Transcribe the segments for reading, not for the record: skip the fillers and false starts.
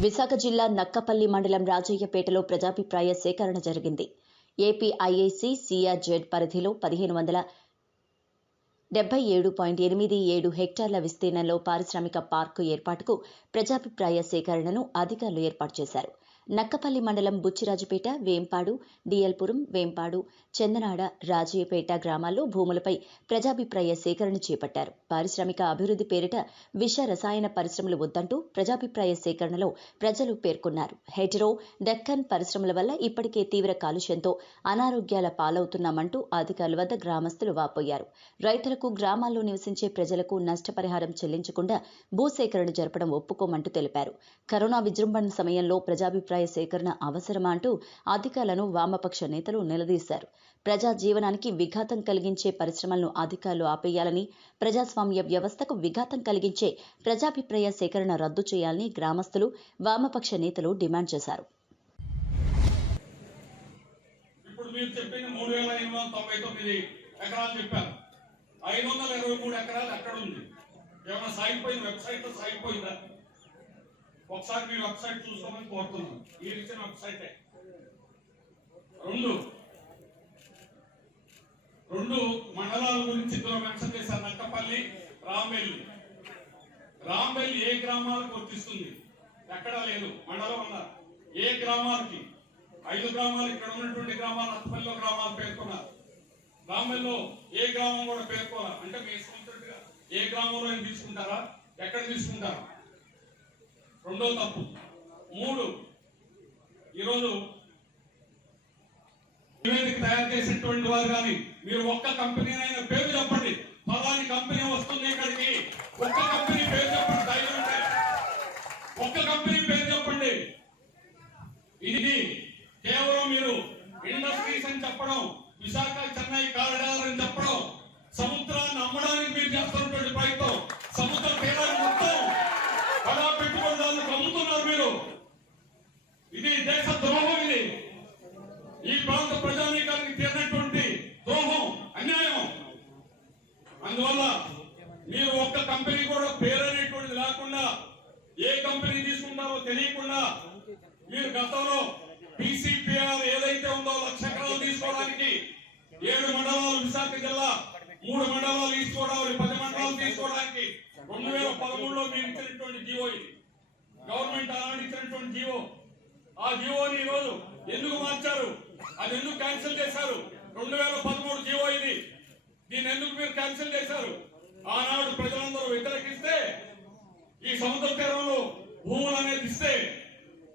విశాఖ జిల్లా నక్కపల్లి మండలం రాజయ్యపేటలో ప్రజాభిప్రాయ సేకరణ జరిగింది. ఏపీఐఐసి సిఆర్జెడ్ పరిధిలో 1577.87 హెక్టార్ల విస్తీర్ణంలో పారిశ్రామిక పార్కు ఏర్పాటుకు ప్రజాభిప్రాయ సేకరణను అధికారులు ఏర్పాటు చేశారు. నక్కపల్లి మండలం బుచ్చిరాజుపేట, వేంపాడు, డిఎల్పురం, వేంపాడు, చందనాడ, రాజయ్యపేట గ్రామాల్లో భూములపై ప్రజాభిప్రాయ సేకరణ చేపట్టారు. పారిశ్రామిక అభివృద్ధి పేరిట విష రసాయన పరిశ్రమలు వద్దంటూ ప్రజాభిప్రాయ సేకరణలో ప్రజలు పేర్కొన్నారు. హెటరో, డెక్కన్ పరిశ్రమల వల్ల ఇప్పటికే తీవ్ర కాలుష్యంతో అనారోగ్యాల పాలవుతున్నామంటూ అధికారుల వద్ద గ్రామస్తులు వాపోయారు. రైతులకు, గ్రామాల్లో నివసించే ప్రజలకు నష్టపరిహారం చెల్లించకుండా భూసేకరణ జరపడం ఒప్పుకోమంటూ తెలిపారు. కరోనా విజృంభణ సమయంలో ప్రజాభిప్రాయ సేకరణ అవసరమా అంటూ అధికారులను వామపక్ష నేతలు నిలదీశారు. ప్రజా జీవనానికి విఘాతం కలిగించే పరిశ్రమలను అధికారులు ఆపేయాలని, ప్రజాస్వామ్య వ్యవస్థకు విఘాతం కలిగించే ప్రజాభిప్రాయ సేకరణ రద్దు చేయాలని గ్రామస్తులు, వామపక్ష నేతలు డిమాండ్ చేశారు. ఇప్పుడు మీరు చెప్పిన 3599 ఎకరాలు చెప్పారు. 523 ఎకరాలు ఎక్కడ ఉంది? ఏమైనా సాగిపోయింది? వెబ్సైట్ లో సాగిపోయిందా? ఒకసారి మీరు వెబ్సైట్ చూసుకోమని కోరుతున్నాను. మీరు ఇచ్చిన వెబ్సైటే. రెండు మండలాల గురించి ఇందులో మెన్షన్ చేశారు. నక్కపల్లి, రాంబెల్లి ఏ గ్రామాలకు వర్తిస్తుంది? ఎక్కడా లేదు. మండలం అన్నారు. ఏ గ్రామాలకి? 5 గ్రామాలు, ఇక్కడ ఉన్నటువంటి గ్రామాలు, నక్కపల్లిలో గ్రామాలు పేర్కొన్నారు. రాంబెల్లో ఏ గ్రామం కూడా పేర్కోవాలి. అంటే మీ సొంతగా ఏ గ్రామంలో తీసుకుంటారా? ఎక్కడ తీసుకుంటారా? రెండో తప్పు. 3, ఈరోజు నివేదిక తయారు చేసినటువంటి వారు కానీ మీరు ఒక్క కంపెనీనైనా పేరు చెప్పండి. ఫలాని కంపెనీ వస్తుంది ఇక్కడికి, ఒక్క కంపెనీ పేరు చెప్పండి. ధైర్యం ఉంటే ఒక్క కంపెనీ పేరు చెప్పండి. ఇది కేవలం మీరు ఇండస్ట్రీస్ అని చెప్పడం, విశాఖ చెన్నై కారిడార్ అని చెప్పడం, సముద్రాన్ని అమ్మడానికి మీరు చేస్తున్నటువంటి ప్రయత్నం, సముద్ర తీరాన్ని మొత్తం కళా పెట్టుబడిదారులకు అమ్ముతున్నారు మీరు. ఇది దేశ ద్రోహం. ఇది ఈ ప్రాంత ప్రజానీకానికి తీరినటువంటి ద్రోహం, అన్యాయం. అందువల్ల మీరు ఒక్క కంపెనీ కూడా పేరు అనేటువంటిది లేకుండా, ఏ కంపెనీ తీసుకుంటారో తెలియకుండా మీరు గతంలో పీసీపీఆర్ ఏదైతే ఉందో 1,00,000 ఎకరాలు తీసుకోవడానికి 7 మండలాలు విశాఖ జిల్లా, 3 మండలాలు ఈస్ట్ గోదావరి, 10 మండలాలు తీసుకోవడానికి 2013లో మీరు ఇచ్చినటువంటి జీవో. ఇది గవర్నమెంట్ ఆనాడు ఇచ్చినటువంటి జీవో. ఆ జీవోని ఈ రోజు ఎందుకు మార్చారు? అది ఎందుకు క్యాన్సిల్ చేశారు? 2013 జీవో ఇది. దీన్ని ఎందుకు మీరు క్యాన్సిల్ చేశారు? ఆనాడు ప్రజలందరూ వ్యతిరేకిస్తే, ఈ సముద్ర తీరంలో భూములు అనేది ఇస్తే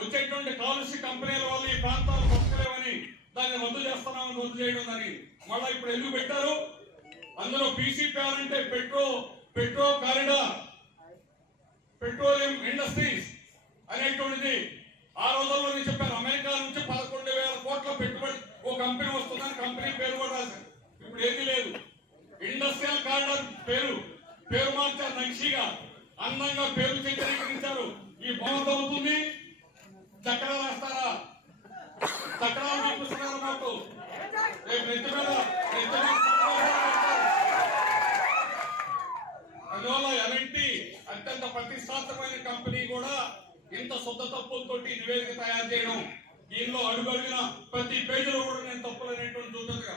వచ్చేటువంటి కాలుష్య కంపెనీల వల్ల ఈ ప్రాంతాలు బతకలేవని దాన్ని రద్దు చేస్తున్నామని రద్దు చేయడం దాన్ని మళ్ళా ఇప్పుడు ఎందుకు పెట్టారు? అందులో పీసీపీఆర్ అంటే పెట్రో కారిడార్, పెట్రోలియం ఇండస్ట్రీస్ అనేటువంటిది ఆ రోజుల్లో నేను చెప్పాను. అమెరికా నుంచి 11,000 కోట్ల పెట్టుబడి ఓ కంపెనీ వస్తుందని కంపెనీ పేరు కూడా రాశారు. ఇప్పుడు ఏది లేదు. ఇండస్ట్రియల్ కారిడార్ పేరు మార్చారు. నక్షిగా అందంగా పేరు చిత్రీకరించారు. ఈ భవనం అవుతుంది. చక్రాలు వేస్తారా? చక్రాలు చూపిస్తున్నారు మాకు. రేపు నెత్తి మీద అందువల్ల ఎలాంటి అత్యంత ప్రతిష్టాత్మకమైన కంపెనీ కూడా ఇంత శుద్ధ తప్పులతో నివేదిక తయారు చేయడం, దీనిలో అడుగడిగిన ప్రతి పేజీలో కూడా నేను తప్పులు అనేటువంటి చూడగా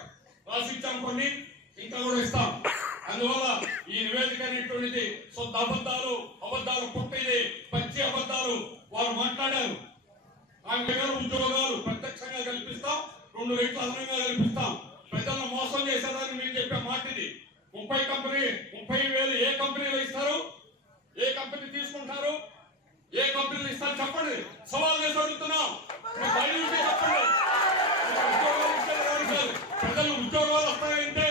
రాసిచ్చాం. కొన్ని ఇంకా కూడా ఇస్తాం. అందువల్ల ఈ నివేదిక అనేటువంటిది శుద్ధ అబద్ధాలు పుట్టిది, పచ్చి అబద్ధాలు వారు మాట్లాడారు. ఆమె దగ్గర ఉద్యోగాలు ప్రత్యక్షంగా కల్పిస్తాం, 2 రెట్లు అదనంగా కల్పిస్తాం. ప్రజలను మోసం చేసేదాన్ని మీరు చెప్పే మాట ఇది. 30,000 ఏ కంపెనీలు ఇస్తారు? ఏ కంపెనీ తీసుకుంటారు? ఏ కంపెనీలు ఇస్తారు చెప్పండి. సవాల్ చేసి అడుగుతున్నాం. చెప్పండి. ప్రజలు ఉద్యోగాలు వస్తాయంటే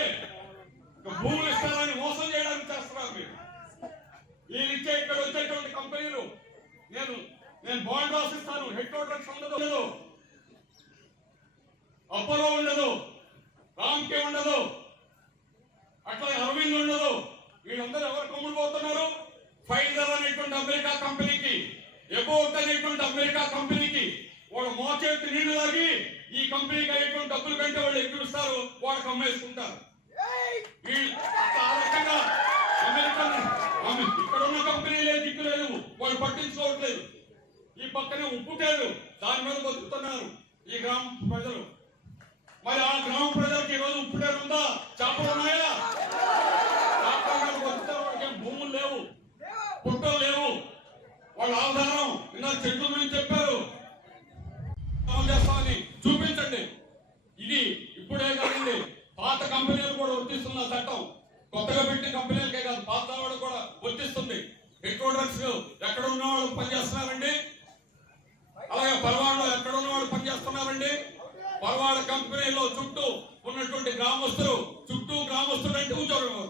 భూములు ఇస్తారని మోసం చేయడానికి చేస్తున్నారు మీరు. వీళ్ళిచ్చే ఇక్కడ వచ్చేటువంటి కంపెనీలు నేను బాండ్ రాసిస్తాను. హెడ్ క్వార్టర్స్ ఉండదు, అపోలో ఉండదు, రామ్కే ఉండదు, అట్లా అరవింద్ ఉండదు. వీళ్ళందరూ ఎవరు కొమ్ముడు పోతున్నారు? ఫైజర్ అనేటువంటి అమెరికా కంపెనీకి, ఎబోట్ అనేటువంటి అమెరికా కంపెనీకి వాళ్ళు మోచేతి నీళ్లు తాగి ఈ కంపెనీకి అయ్యేటువంటి డబ్బుల కంటే వాళ్ళు ఎక్కువ ఇస్తారు, వాళ్ళకి అమ్మేసుకుంటారు. ఆ రకంగా అమెరికా ఇక్కడ ఉన్న కంపెనీలే దిక్కు లేదు, వాళ్ళు పట్టించుకోవట్లేదు. ఈ పక్కనే ఉప్పుటేరు, దాని మీద బతుకుతున్నారు ఈ గ్రామ ప్రజలు. మరి ఆ గ్రామ ప్రజలకు ఈ రోజు ఉప్పుటేరు ఉందా? చేపలు ఉన్నాయా? వాళ్ళకి భూములు లేవు, పుట్టలు లేవు, వాళ్ళ ఆధారం ఇందాక చెట్ల గురించి చెప్పారు. చేస్తామని చూపించండి. ఇది ఇప్పుడే కాదండి, పాత కంపెనీలు కూడా వర్తిస్తున్న చట్టం. కొత్తగా పెట్టిన కంపెనీలకే కాదు, పాత వాళ్ళు కూడా వర్తిస్తుంది. ఎక్కువ డ్రగ్స్ ఎక్కడ ఉన్న వాళ్ళు పనిచేస్తున్నారండి, అలాగే పరవాడలో ఎక్కడ ఉన్న వాళ్ళు పనిచేస్తున్నారండి. పరవాడ కంపెనీలో చుట్టూ ఉన్నటువంటి గ్రామస్తులు, అంటే ఉద్యోగం,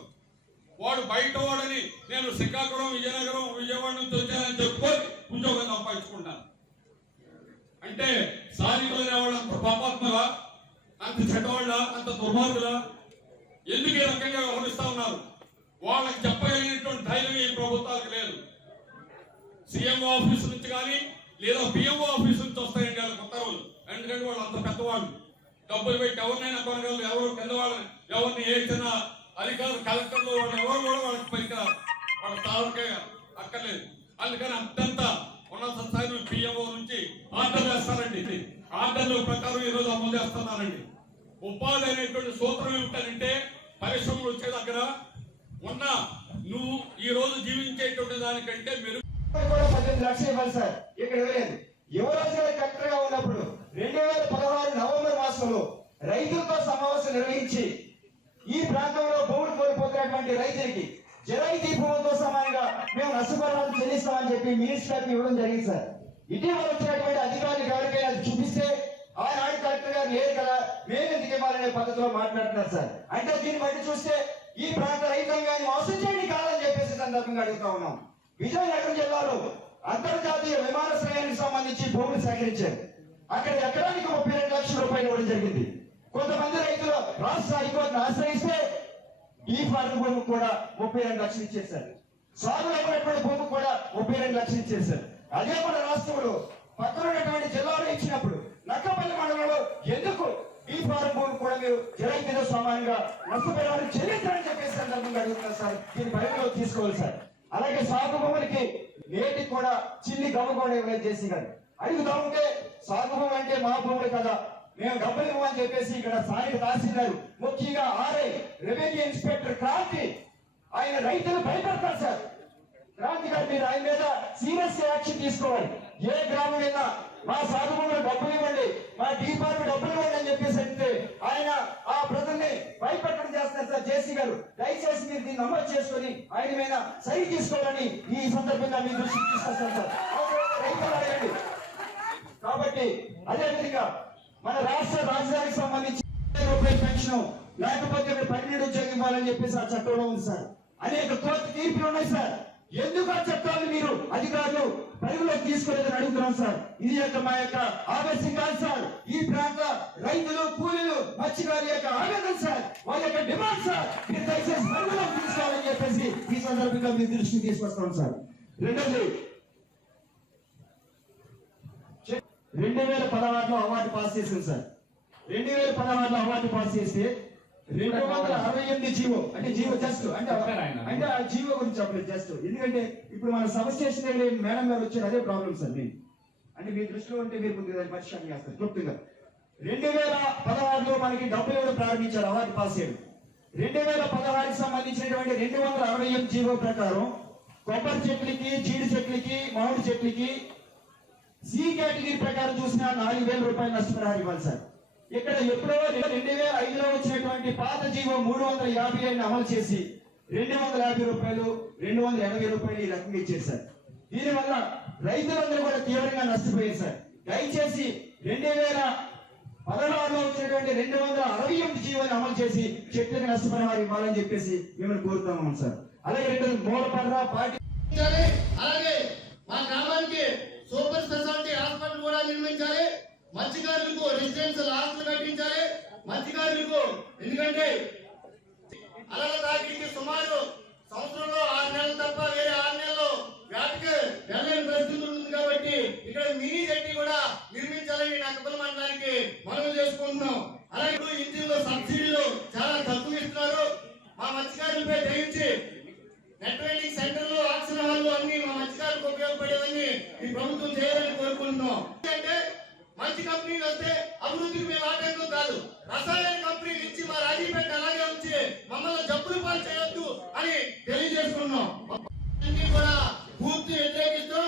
వాడు బయట వాడని నేను శ్రీకాకుళం, విజయనగరం, విజయవాడ నుంచి వచ్చానని చెప్పుకొని ఉద్యోగం సంపాదించుకుంటాను. అంటే స్థానికులు అనేవాళ్ళు అంత పాపాత్మలా, అంత చెడ్డవాళ్ళ, అంత దుర్మార్గులా, ఎందుకు ఈ రకంగా వ్యవహరిస్తా ఉన్నారు? వాళ్ళకి చెప్పగలిగినటువంటి ధైర్యం ఈ ప్రభుత్వాలకు లేదు. సీఎంఓ ఆఫీస్ నుంచి కానీ లేదా పిఎంఓ ఆఫీస్ నుంచి వస్తాయండి వాళ్ళ ఉత్తర్వులు. ఎందుకంటే వాళ్ళు అంత పెద్దవాళ్ళు, డబ్బులు పెట్టి ఎవరినైనా కొనగలరు. ఎవరు కింద వాళ్ళని, ఎవరిని ఏ చిన్న అధికారులు, కలెక్టర్లు, వాళ్ళు ఎవరు కూడా వాళ్ళకి పనికిరారు, వాళ్ళ తాలూకే అక్కర్లేదు. అందుకని అంతంత ఉన్నత స్థాయిలో పిఎంఓ నుంచి ఆర్డర్ వేస్తారండి. ఆర్డర్ల ప్రకారం ఈ రోజు అమలు చేస్తున్నారండి. ఉపాధి అనేటువంటి సూత్రం ఏమిటంటే, పరిశ్రమలు వచ్చే దగ్గర ఉన్న నువ్వు ఈ రోజు జీవించేటువంటి దానికంటే మెరుగు 18 లక్షలు ఇవ్వాలి సార్. ఇక్కడ ఇవ్వలేదు. యువరాజు గారు కలెక్టర్ గా ఉన్నప్పుడు 2016 నవంబర్ మాసంలో రైతులతో సమావేశం నిర్వహించి ఈ ప్రాంతంలో భూములు కోల్పోతున్నటువంటి రైతులకి జరైతీ భూములతో సమానంగా మేము నష్టపరిహారం చెల్లిస్తామని చెప్పి మినిస్టర్ ఇవ్వడం జరిగింది సార్. ఇటీవల వచ్చినటువంటి అధికారులు ఎవరికైనా చూపిస్తే ఆనాడు కలెక్టర్ గారు లేదు కదా, మేము ఎందుకు ఇవ్వాలనే పద్ధతిలో మాట్లాడుతున్నారు సార్. అంటే దీన్ని బట్టి చూస్తే ఈ ప్రాంత రైతాంగాన్ని మోసం చేయడం కాదని చెప్పేసి సందర్భంగా అడుగుతా ఉన్నాం. విజయనగరం జిల్లాలో అంతర్జాతీయ విమానాశ్రయానికి సంబంధించి భూములు సేకరించారు. అక్కడ ఎకరానికి 32 లక్షల రూపాయలు ఇవ్వడం జరిగింది. కొంతమంది రైతులు రాష్ట్ర హైకోర్టును ఆశ్రయిస్తే ఈ ఫార్మ్ భూమి కూడా 32 లక్షలు ఇచ్చేశారు. సాగులో ఉన్నటువంటి భూమి కూడా 32 లక్షలు ఇచ్చేశారు. అదే మన రాష్ట్రంలో పక్కన ఉన్నటువంటి జిల్లాలో ఇచ్చినప్పుడు నక్కపల్లి మండలంలో ఎందుకు ఈ ఫార్మ్ భూమి కూడా మీరు జరైతీతో సమానంగా నష్టపరిహారం చెల్లించాలని చెప్పేసి సందర్భంగా అడుగుతున్నారు సార్. దీన్ని పరిగణలో తీసుకోవాలి సార్. అలాగే సాగు భూములకి నేటికి కూడా చిల్లి గమ్మ కూడా ఇవ్వలేదు చేసి గారు. అడుగుతా ఉంటే సాగు భూములు అంటే మా భూములు కదా, మేము డబ్బులు ఇవ్వమని చెప్పేసి ఇక్కడ స్థానిక తహసీల్దార్, ముఖ్యంగా ఆర్ఐ రెవెన్యూ ఇన్స్పెక్టర్ క్రాంతి ఆయన రైతులు భయపడతారు సార్. క్రాంతి గారు మీరు ఆయన మీద సీరియస్ యాక్షన్ తీసుకోవాలి. ఏ గ్రామం అయినా మా సాగు భూములు డబ్బులు ఇవ్వండి, మా డిపార్ట్మెంట్ డబ్బులు ఇవ్వండి అని చెప్పేసి అంటే ఆయన ఆ ప్రజల్ని భయపెట్టడం చేస్తున్నారు సార్. జేసీ గారు దయచేసి మీరు దీన్ని అమలు చేసుకొని ఆయన మీద సరి తీసుకోవాలని ఈ సందర్భంగా మీ దృష్టికి తీసుకొస్తాను సార్. రైతులు అడగండి. కాబట్టి అదేవిధంగా మన రాష్ట్ర రాజధానికి సంబంధించి రూపాయల పెన్షన్ లేకపోతే 12 ఉద్యోగం ఇవ్వాలని చెప్పేసి ఆ చట్టంలో ఉంది సార్. అనేక కోర్టు తీర్పులు ఉన్నాయి సార్. ఎందుకు ఆ చట్టాలు మీరు అధికారులు పరిగణలోకి తీసుకోలేదని అడుగుతున్నాం సార్. ఇది యొక్క మా యొక్క ఆవేశం కాదు సార్. ఈ ప్రాంత రైతులు, కూలీలు, మత్స్యకారుల యొక్క ఆవేదన సార్, వాళ్ళ యొక్క డిమాండ్ సార్. మీరు దయచేసి పరిగణలోకి తీసుకోవాలని చెప్పేసి ఈ సందర్భంగా మీ దృష్టికి తీసుకొస్తాం సార్. రెండోది 2016లో అవార్డు పాస్ చేసింది సార్. 2016లో అవార్డు పాస్ చేస్తే 268 జీవో అంటే జీవో జస్ట్ అంటే ఆ జీవో గురించి చెప్పలేదు జస్ట్. ఎందుకంటే ఇప్పుడు మన సబ్ స్టేషన్ మేడం గారు వచ్చారు, అదే ప్రాబ్లం సార్. నేను అంటే మీ దృష్టిలో ఉంటే మీరు ముందు పరిష్కారం చేస్తారు క్లుప్తంగా. 2016లో మనకి డబ్బులు ఇవ్వడం ప్రారంభించారు అవార్డు పాస్ చేయడం. 2016కి సంబంధించినటువంటి 268 జీవో ప్రకారం కొబ్బరి చెట్లకి, జీడి చెట్లకి, మామిడి చెట్లకి సి కేటగిరీ ప్రకారం చూసినా 4,000 రూపాయలు నష్టపరిహారం ఇవ్వాలి సార్. ఇక్కడ ఎప్పుడో 2005లో వచ్చినటువంటి పాత జీవో 350 అమలు చేసి 250 రూపాయలు, 280 రూపాయలు ఈ రకంగా ఇచ్చారు సార్. దీనివల్ల రైతులందరూ కూడా తీవ్రంగా నష్టపోయారు సార్. దయచేసి 2016లో వచ్చినటువంటి 268 జీవోని అమలు చేసి చెట్లకు నష్టపరిహారం ఇవ్వాలని చెప్పేసి మిమ్మల్ని కోరుతున్నాం సార్. అలాగే 2 మూలపర్ర పార్టీ, అలాగే మా గ్రామానికి సూపర్ స్పెషాలిటీ హాస్పిటల్ కూడా నిర్మించాలి. మత్స్యకారులకు రెసిడెన్షియల్ హాస్టల్ కట్టించాలి. మత్స్యకారులకు ఎందుకంటే అలల తాకిడికి సుమారు సంవత్సరంలో 6 నెలలు తప్ప వేరే 6 నెలలు వేటకి వెళ్ళలేని పరిస్థితి ఉంటుంది. కాబట్టి ఇక్కడ మినీ జట్టి కూడా నిర్మించాలని నక్కపల్లి మండలానికి మనవి చేసుకుంటున్నాం. అలాగే ఇంజిన్లో సబ్సిడీలు చాలా తక్కువ ఇస్తున్నారు. మా మత్స్యకారులపై దయించి నెట్ వెల్డింగ్ సెంటర్లు, ఆక్సిజన్ హాల్లు అన్ని మా మత్స్యకారులకు ఉపయోగపడేవన్నీ ఈ ప్రభుత్వం చేయాలని తెలియజేసుకుంటున్నాం. అంటే మంచి కంపెనీలు వస్తే అభివృద్ధికి మేము ఆటంకం కాదు. రసాయన కంపెనీలు ఇచ్చి మా రాజీపేట అలాగే ఉంచి మమ్మల్ని జబ్బులు పాలు చేయొద్దు అని తెలియజేసుకున్నాం. కూడా పూర్తి వ్యతిరేకిస్తూ